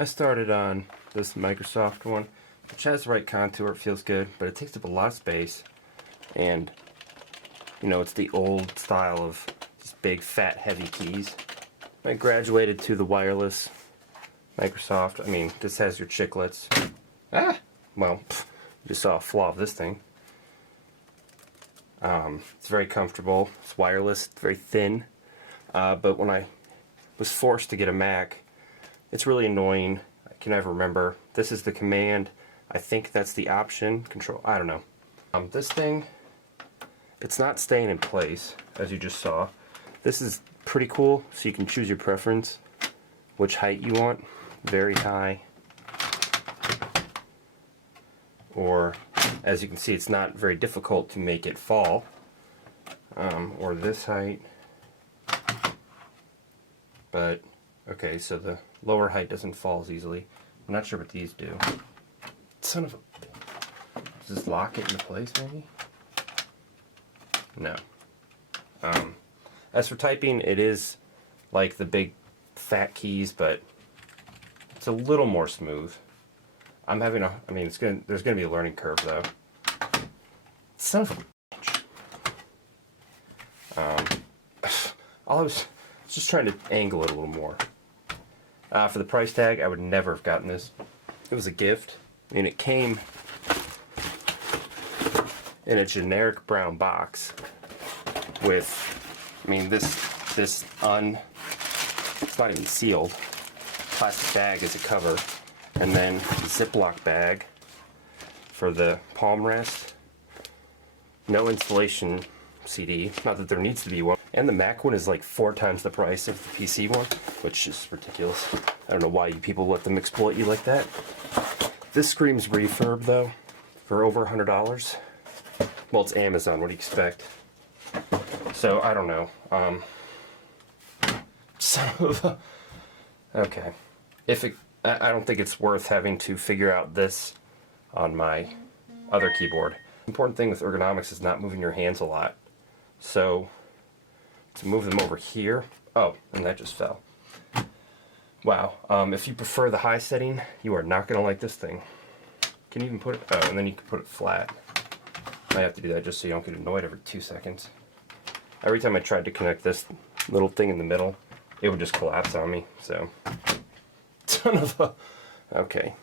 I started on this Microsoft one, which has the right contour, it feels good, but it takes up a lot of space, and you know, it's the old style of just big, fat, heavy keys. I graduated to the wireless Microsoft. I mean, this has your chiclets. Well, you just saw a flaw of this thing. It's very comfortable. It's wireless, it's very thin. But when I was forced to get a Mac, it's really annoying. I can never remember. This is the command. I think that's the option. Control. I don't know. This thing, it's not staying in place, as you just saw. This is pretty cool, so you can choose your preference, which height you want. Very high. Or, as you can see, it's not very difficult to make it fall. Or this height. But, okay, so the lower height doesn't fall as easily. I'm not sure what these do. Son of a... Does this lock it into place, maybe? No. As for typing, it is like the big fat keys, but it's a little more smooth. I'm having a... I mean, there's gonna be a learning curve, though. Son of a bitch. I was just trying to angle it a little more. For the price tag, I would never have gotten this. It was a gift. I mean, it came in a generic brown box with, I mean, it's not even sealed. Plastic bag as a cover, and then a Ziploc bag for the palm rest. No installation CD, not that there needs to be one. And the Mac one is like 4 times the price of the PC one, which is ridiculous. I don't know why you people let them exploit you like that. This screams refurb though, for over $100. Well, it's Amazon, what do you expect? So, I don't know. Son of a... Okay. I don't think it's worth having to figure out this on my other keyboard. The important thing with ergonomics is not moving your hands a lot. So, to move them over here... Oh, and that just fell. Wow. If you prefer the high setting, you are not going to like this thing. Can you even put it... Oh, and then you can put it flat. I have to do that just so you don't get annoyed every 2 seconds. Every time I tried to connect this little thing in the middle, it would just collapse on me, so... Son of a... Okay.